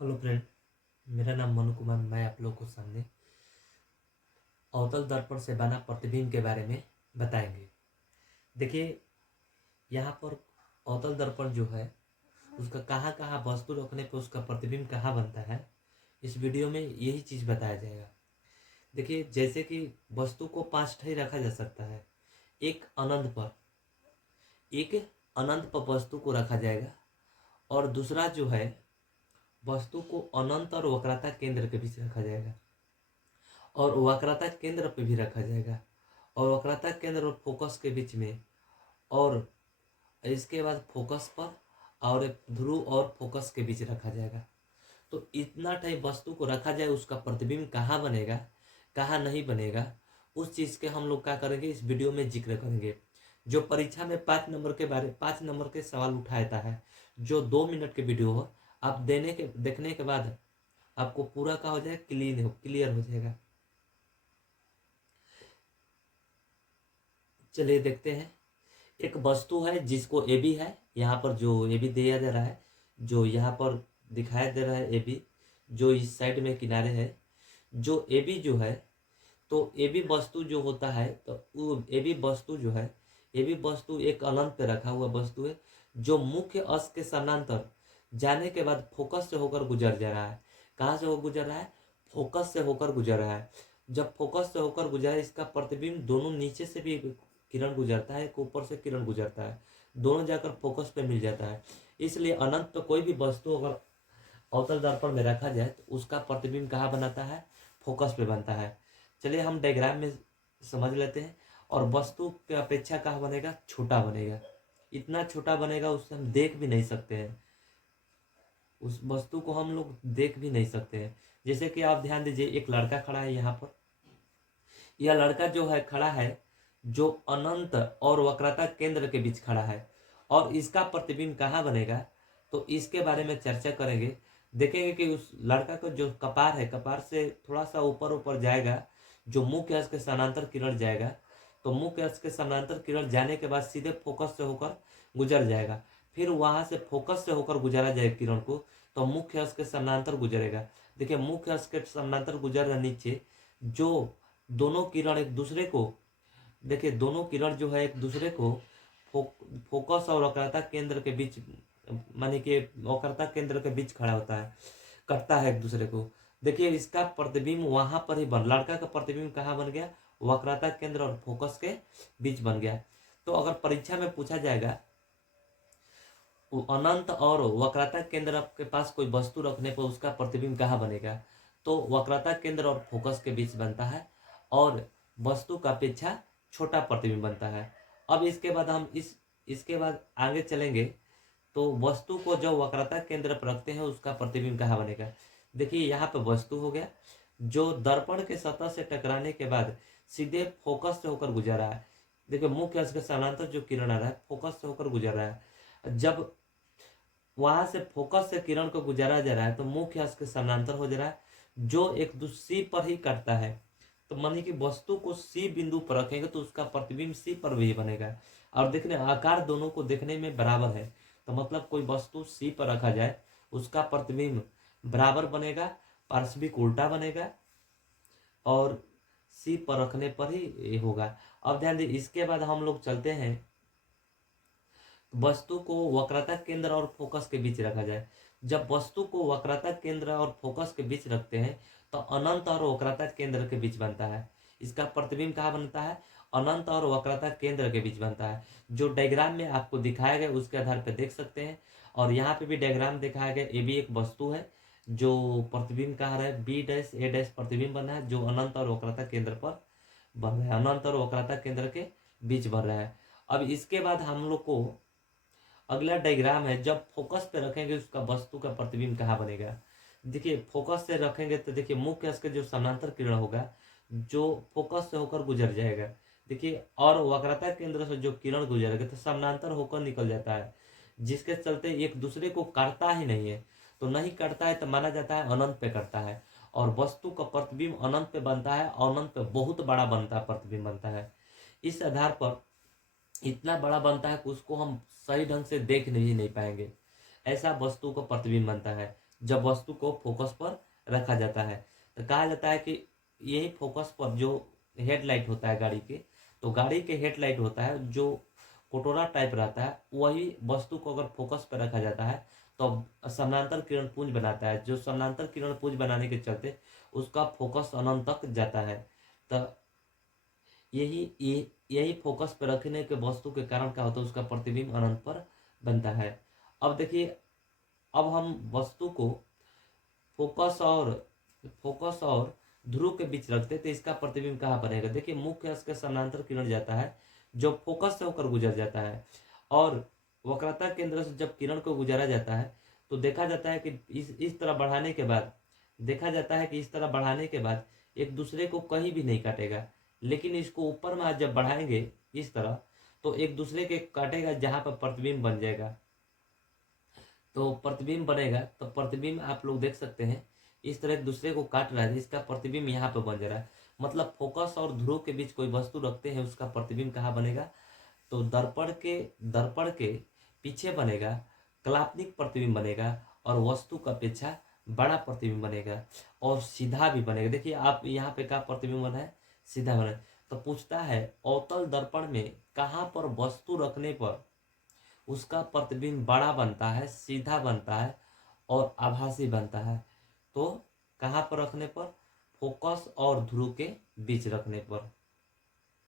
Hello friend, मेरा नाम मनु कुमार। मैं आप लोगों को सामने अवतल दर्पण से बना प्रतिबिंब के बारे में बताएंगे। देखिए, यहाँ पर अवतल दर्पण जो है उसका कहाँ कहाँ वस्तु रखने पर उसका प्रतिबिंब कहाँ बनता है, इस वीडियो में यही चीज़ बताया जाएगा। देखिए, जैसे कि वस्तु को 5 ठे रखा जा सकता है। एक अनंत पर एक अनंत पर वस्तु को रखा जाएगा, और दूसरा जो है वस्तु को अनंत और वक्रता केंद्र के बीच रखा जाएगा, और वक्रता केंद्र पे भी रखा जाएगा, और वक्रता केंद्र और फोकस के बीच में, और इसके बाद फोकस पर और एक ध्रुव और फोकस के बीच रखा जाएगा। तो इतना टाइप वस्तु को रखा जाए, उसका प्रतिबिंब कहाँ बनेगा कहाँ नहीं बनेगा, उस चीज़ के हम लोग क्या करेंगे, इस वीडियो में जिक्र करेंगे। जो परीक्षा में 5 नंबर के सवाल उठाता है, जो 2 मिनट के वीडियो हो, आप देखने के बाद आपको पूरा का हो जाए, क्लियर हो जाएगा। चलिए देखते हैं। एक वस्तु है जिसको ए बी है, यहाँ पर जो ए बी दिया जा रहा है, जो यहाँ पर दिखाया दे रहा है ए बी, जो इस साइड में किनारे है, जो ए बी जो है, तो ए बी वस्तु जो होता है, तो वो ए बी वस्तु जो है, ए बी वस्तु एक अनंत पे रखा हुआ वस्तु है, जो मुख्य अक्ष के समानांतर जाने के बाद फोकस से होकर गुजर जा रहा है। कहाँ से हो गुजर रहा है? फोकस से होकर गुजर रहा है। जब फोकस से होकर गुजरा, इसका प्रतिबिंब दोनों नीचे से भी किरण गुजरता है, एक ऊपर से किरण गुजरता है, दोनों जाकर फोकस पे मिल जाता है। इसलिए अनंत पे कोई भी वस्तु अगर अवतल दर्पण में रखा जाए तो उसका प्रतिबिंब कहाँ बनाता है? फोकस पे बनता है। चलिए हम डायग्राम में समझ लेते हैं। और वस्तु के अपेक्षा कहाँ बनेगा? छोटा बनेगा। इतना छोटा बनेगा उससे हम देख भी नहीं सकते हैं, उस वस्तु को हम लोग देख भी नहीं सकते हैं। जैसे कि आप ध्यान दीजिए, एक लड़का खड़ा है यहाँ पर। यह लड़का जो है खड़ा है, जो अनंत और वक्रता केंद्र के बीच खड़ा है, और इसका प्रतिबिंब कहाँ बनेगा, तो इसके बारे में चर्चा करेंगे। देखेंगे कि उस लड़का का जो कपार है, कपार से थोड़ा सा ऊपर ऊपर जाएगा, जो मुख्य अक्ष के समानांतर किरण जाएगा, तो मुख्य अक्ष के समानांतर किरण जाने के बाद सीधे फोकस से होकर गुजर जाएगा। फिर वहां से फोकस से होकर गुजारा जाएगा किरण को, तो मुख्य अक्ष के समानांतर गुजरेगा। देखिए, मुख्य अक्ष के समानांतर गुजर रहा नीचे, जो दोनों किरण एक दूसरे को, देखिए दोनों किरण जो है एक दूसरे को फोकस और वक्रता केंद्र के बीच, माने कि वक्रता केंद्र के बीच खड़ा होता है, करता है एक दूसरे को। देखिए, इसका प्रतिबिंब वहां पर ही लड़का का प्रतिबिंब कहाँ बन गया? वक्रता केंद्र और फोकस के बीच बन गया। तो अगर परीक्षा में पूछा जाएगा अनंत और वक्रता केंद्र के पास कोई वस्तु रखने पर उसका प्रतिबिंब कहाँ बनेगा, तो वक्रता केंद्र और फोकस के बीच बनता है, और वस्तु का अपेक्षा छोटा प्रतिबिंब बनता है। अब इसके बाद हम इसके बाद आगे चलेंगे, तो वस्तु को जो वक्रता केंद्र पर रखते हैं उसका प्रतिबिंब कहाँ बनेगा। देखिए, यहाँ पे वस्तु हो गया, जो दर्पण के सतह से टकराने के बाद सीधे फोकस से होकर गुजर रहा है। देखिए, मुख्य अक्ष के समानांतर जो किरण आ रहा है, फोकस से होकर गुजर रहा है। जब वहां से फोकस से किरण को गुजारा जा रहा है, तो मुख्य अक्ष के समानांतर हो जा रहा है, जो एक दूसरे सी पर ही कटता है। तो मानिए कि वस्तु को सी बिंदु पर रखेंगे तो उसका प्रतिबिंब सी पर भी बनेगा। और देखने आकार दोनों को देखने में बराबर है, तो मतलब कोई वस्तु सी पर रखा जाए, उसका प्रतिबिंब बराबर बनेगा, पार्श्विक उल्टा बनेगा, और सी पर रखने पर ही ये होगा। अब ध्यान दीजिए, इसके बाद हम लोग चलते हैं, वस्तु को वक्रता केंद्र और फोकस के बीच रखा जाए। जब वस्तु को वक्रता केंद्र और फोकस के बीच रखते हैं, तो अनंत और वक्रता केंद्र के बीच बनता है। इसका प्रतिबिंब कहाँ बनता है? अनंत और वक्रता केंद्र के बीच बनता है। जो डायग्राम में आपको दिखाया गया उसके आधार पर देख सकते हैं। और यहाँ पे भी डायग्राम दिखाया गया, ये भी एक वस्तु है जो प्रतिबिंब कहाँ रहा है, बी डैश ए डैश प्रतिबिंब बना है, जो अनंत और वक्रता केंद्र पर बन रहा है, अनंत और वक्रता केंद्र के बीच बन रहा है। अब इसके बाद हम लोग को अगला डायग्राम है, जब फोकस पे रखेंगे उसका वस्तु का प्रतिबिंब कहाँ बनेगा। देखिए, फोकस से रखेंगे तो देखिए मुख्य अक्ष के जो समानांतर किरण होगा, जो फोकस से होकर गुजर जाएगा। देखिए, और वक्रता केंद्र से जो किरण गुजरेगा तो समानांतर होकर निकल जाता है, जिसके चलते एक दूसरे को काटता ही नहीं है। तो नहीं काटता है तो माना जाता है अनंत पे करता है, और वस्तु का प्रतिबिंब अनंत पे बनता है, अनंत पे बहुत बड़ा बनता है, प्रतिबिंब बनता है। इस आधार पर इतना बड़ा बनता है कि उसको हम सही ढंग से देख नहीं पाएंगे, ऐसा वस्तु का प्रतिबिंब बनता है। जब वस्तु को फोकस पर रखा जाता है। तो कहा जाता है कि यही फोकस पर जो हेडलाइट होता है गाड़ी के, तो गाड़ी के हेडलाइट होता है जो कोटोरा टाइप रहता है, वही वस्तु को अगर फोकस पर रखा जाता है तो समानांतर किरण पुंज बनाता है, जो समानांतर किरण पुंज बनाने के चलते उसका फोकस अनंत तक जाता है। तो यही फोकस पर रखने के वस्तु के कारण क्या होता है, उसका प्रतिबिंब अनंत पर बनता है। अब देखिए, अब हम वस्तु को फोकस और ध्रुव के बीच रखते हैं, तो इसका प्रतिबिंब कहाँ बनेगा। देखिए, मुख्य अक्ष के समानांतर किरण जाता है जो फोकस से होकर गुजर जाता है, और वक्रता केंद्र से जब किरण को गुजारा जाता है तो देखा जाता है कि इस तरह बढ़ाने के बाद, एक दूसरे को कहीं भी नहीं काटेगा। लेकिन इसको ऊपर में जब बढ़ाएंगे इस तरह, तो एक दूसरे के काटेगा, जहां पर प्रतिबिंब बन जाएगा। तो प्रतिबिंब बनेगा, तो प्रतिबिंब आप लोग देख सकते हैं इस तरह एक दूसरे को काट रहा है, इसका प्रतिबिंब यहाँ पर बन जा रहा है। मतलब फोकस और ध्रुव के बीच कोई वस्तु रखते हैं, उसका प्रतिबिंब कहाँ बनेगा, तो दर्पण के पीछे बनेगा, काल्पनिक प्रतिबिंब बनेगा, और वस्तु का अपेक्षा बड़ा प्रतिबिंब बनेगा, और सीधा भी बनेगा। देखिए, आप यहाँ पे क्या प्रतिबिंब बना है, सीधा बना है। तो पूछता है अवतल दर्पण में कहाँ पर वस्तु रखने पर उसका प्रतिबिंब बड़ा बनता है, सीधा बनता है और आभासी बनता है। तो कहाँ पर रखने पर, फोकस और ध्रुव के बीच रखने पर।